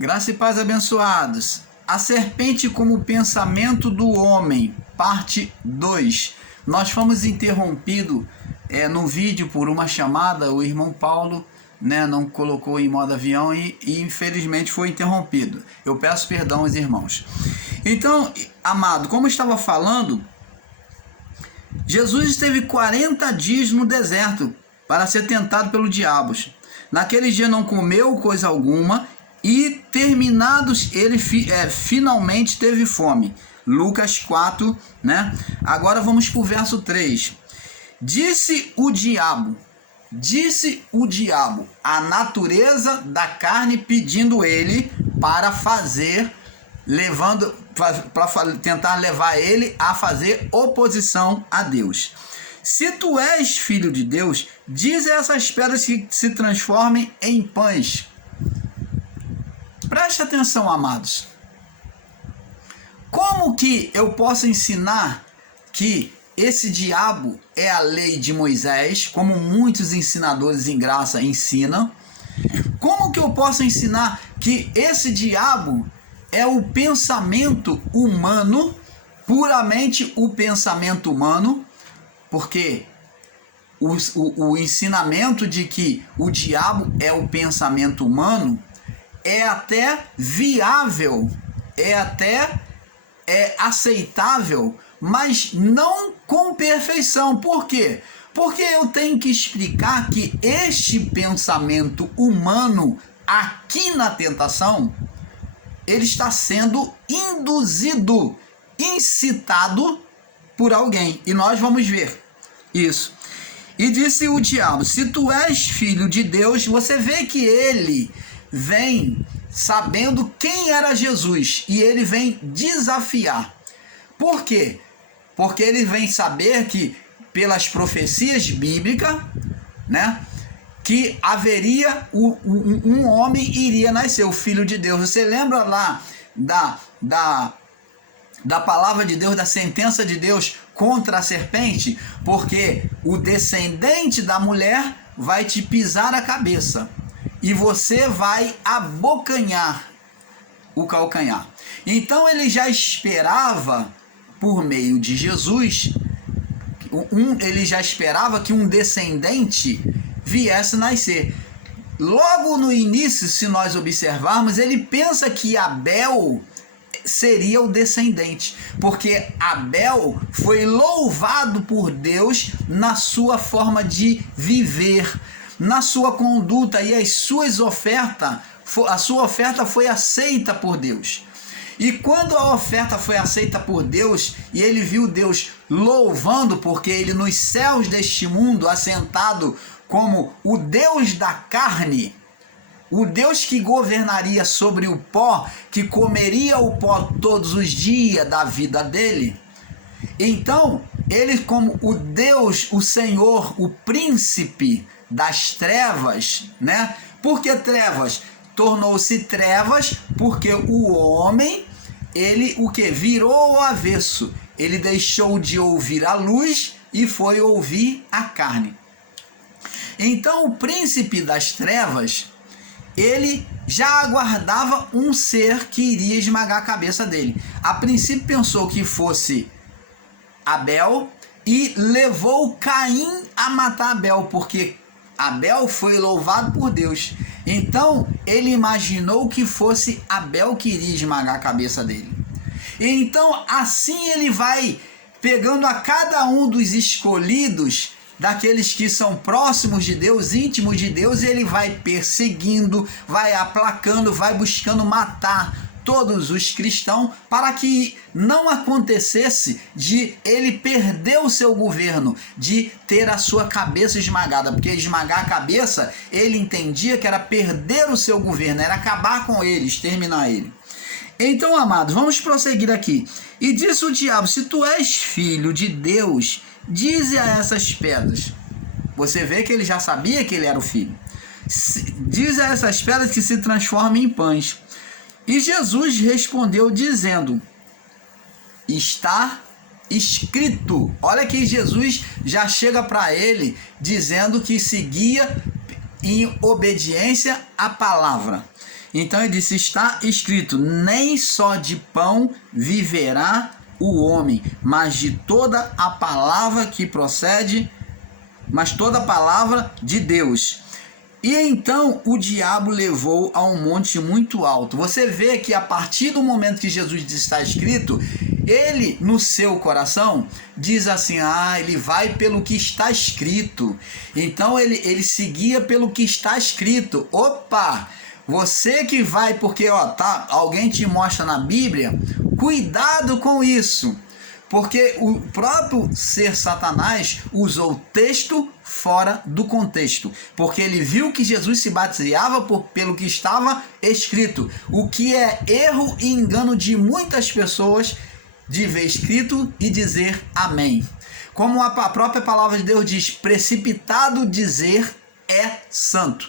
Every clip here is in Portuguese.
Graça e paz, abençoados. A serpente como pensamento do homem, parte 2. Nós fomos interrompidos no vídeo por uma chamada. O irmão Paulo não colocou em modo avião e infelizmente foi interrompido. Eu peço perdão aos irmãos. Então, amado, como eu estava falando, Jesus esteve 40 dias no deserto para ser tentado pelo diabo. Naquele dia não comeu coisa alguma e terminados ele finalmente teve fome. Lucas 4, Agora vamos para o verso 3. Disse o diabo, a natureza da carne pedindo ele para tentar levar ele a fazer oposição a Deus. Se tu és filho de Deus, diz a essas pedras que se transformem em pães. Preste atenção, amados. Como que eu posso ensinar que esse diabo é a lei de Moisés, como muitos ensinadores em graça ensinam? Como que eu posso ensinar que esse diabo é o pensamento humano, puramente o pensamento humano? Porque o ensinamento de que o diabo é o pensamento humano é até viável, é até aceitável, mas não com perfeição. Por quê? Porque eu tenho que explicar que este pensamento humano aqui na tentação, ele está sendo induzido, incitado por alguém. E nós vamos ver isso. E disse o diabo, se tu és filho de Deus, você vê que ele vem sabendo quem era Jesus e ele vem desafiar. Por quê? Porque ele vem saber que pelas profecias bíblicas, que haveria um homem iria nascer, o Filho de Deus. Você lembra lá da palavra de Deus, da sentença de Deus contra a serpente? Porque o descendente da mulher vai te pisar a cabeça e você vai abocanhar o calcanhar. Então ele já esperava, por meio de Jesus, ele já esperava que um descendente viesse nascer. Logo no início, se nós observarmos, ele pensa que Abel seria o descendente, porque Abel foi louvado por Deus na sua forma de viver, na sua conduta, e a sua oferta foi aceita por Deus. E quando a oferta foi aceita por Deus, e ele viu Deus louvando, porque ele nos céus deste mundo, assentado como o Deus da carne, o Deus que governaria sobre o pó, que comeria o pó todos os dias da vida dele. Então, ele, como o Deus, o Senhor, o príncipe das trevas, Por que trevas? Tornou-se trevas porque o homem, ele virou ao avesso. Ele deixou de ouvir a luz e foi ouvir a carne. Então, o príncipe das trevas, ele já aguardava um ser que iria esmagar a cabeça dele. A princípio pensou que fosse Abel e levou Caim a matar Abel, porque Abel foi louvado por Deus. Então ele imaginou que fosse Abel que iria esmagar a cabeça dele. Então assim ele vai pegando a cada um dos escolhidos, daqueles que são próximos de Deus, íntimos de Deus, e ele vai perseguindo, vai aplacando, vai buscando matar todos os cristãos, para que não acontecesse de ele perder o seu governo, de ter a sua cabeça esmagada, porque esmagar a cabeça, ele entendia que era perder o seu governo, era acabar com ele, exterminar ele. Então, amados, vamos prosseguir aqui. E disse o diabo, se tu és filho de Deus, dize a essas pedras. Você vê que ele já sabia que ele era o filho. Diz a essas pedras que se transformem em pães. E Jesus respondeu dizendo, está escrito. Olha que Jesus já chega para ele dizendo que seguia em obediência à palavra. Então ele disse, está escrito, nem só de pão viverá o homem, mas de toda a palavra que procede, mas toda a palavra de Deus. E então o diabo levou a um monte muito alto. Você vê que a partir do momento que Jesus diz está escrito, ele no seu coração diz assim, ele vai pelo que está escrito. Então ele seguia pelo que está escrito. Opa! Você que vai porque alguém te mostra na Bíblia, cuidado com isso. Porque o próprio ser Satanás usou o texto fora do contexto. Porque ele viu que Jesus se baseava pelo que estava escrito. O que é erro e engano de muitas pessoas de ver escrito e dizer amém. Como a própria palavra de Deus diz, precipitado dizer é santo.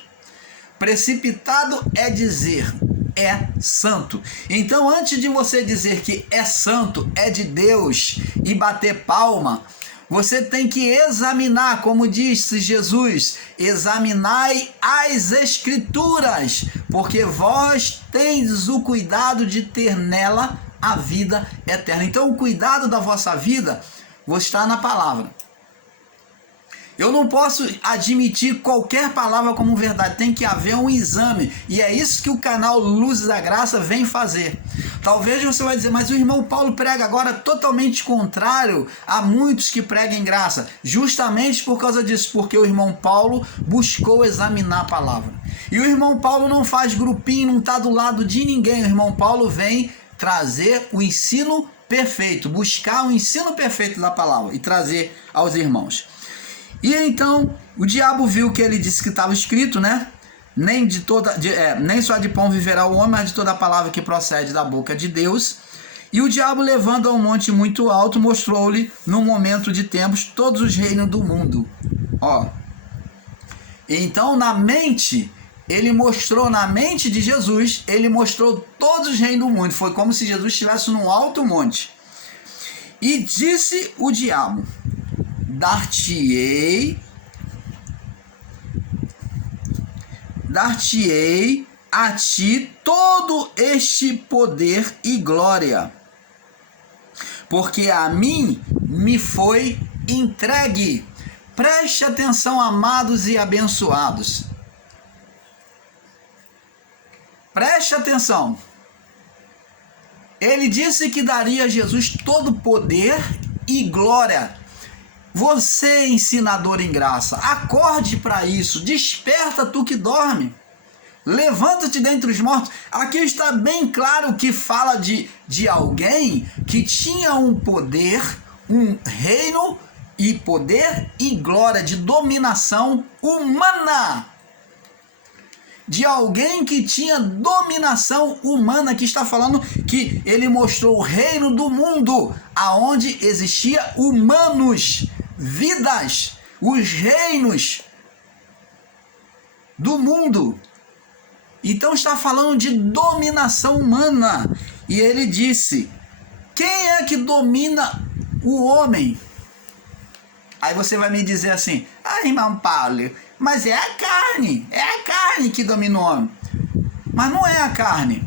Precipitado é dizer é santo. Então, antes de você dizer que é santo, é de Deus e bater palma, você tem que examinar, como disse Jesus, examinai as Escrituras, porque vós tendes o cuidado de ter nela a vida eterna. Então, o cuidado da vossa vida está na palavra. Eu não posso admitir qualquer palavra como verdade, tem que haver um exame. E é isso que o canal Luzes da Graça vem fazer. Talvez você vai dizer, mas o irmão Paulo prega agora totalmente contrário a muitos que pregam graça. Justamente por causa disso, porque o irmão Paulo buscou examinar a palavra. E o irmão Paulo não faz grupinho, não está do lado de ninguém. O irmão Paulo vem trazer o ensino perfeito, buscar o ensino perfeito da palavra e trazer aos irmãos. E então o diabo viu que ele disse que estava escrito, né? Nem só de pão viverá o homem, mas de toda a palavra que procede da boca de Deus. E o diabo, levando a um monte muito alto, mostrou-lhe, num momento de tempos, todos os reinos do mundo. Então, ele mostrou na mente de Jesus, ele mostrou todos os reinos do mundo. Foi como se Jesus estivesse num alto monte. E disse o diabo, dar-te-ei a ti todo este poder e glória, porque a mim me foi entregue. Preste atenção, amados e abençoados. Preste atenção. Ele disse que daria a Jesus todo poder e glória. Você, ensinador em graça, acorde para isso, desperta tu que dorme, levanta-te dentre os mortos. Aqui está bem claro que fala de alguém que tinha um poder, um reino e poder e glória de dominação humana. De alguém que tinha dominação humana, que está falando que ele mostrou o reino do mundo, aonde existia humanos, vidas, os reinos do mundo. Então está falando de dominação humana. E ele disse, quem é que domina o homem? Aí você vai me dizer assim, irmão Paulo, mas é a carne que domina o homem. Mas não é a carne.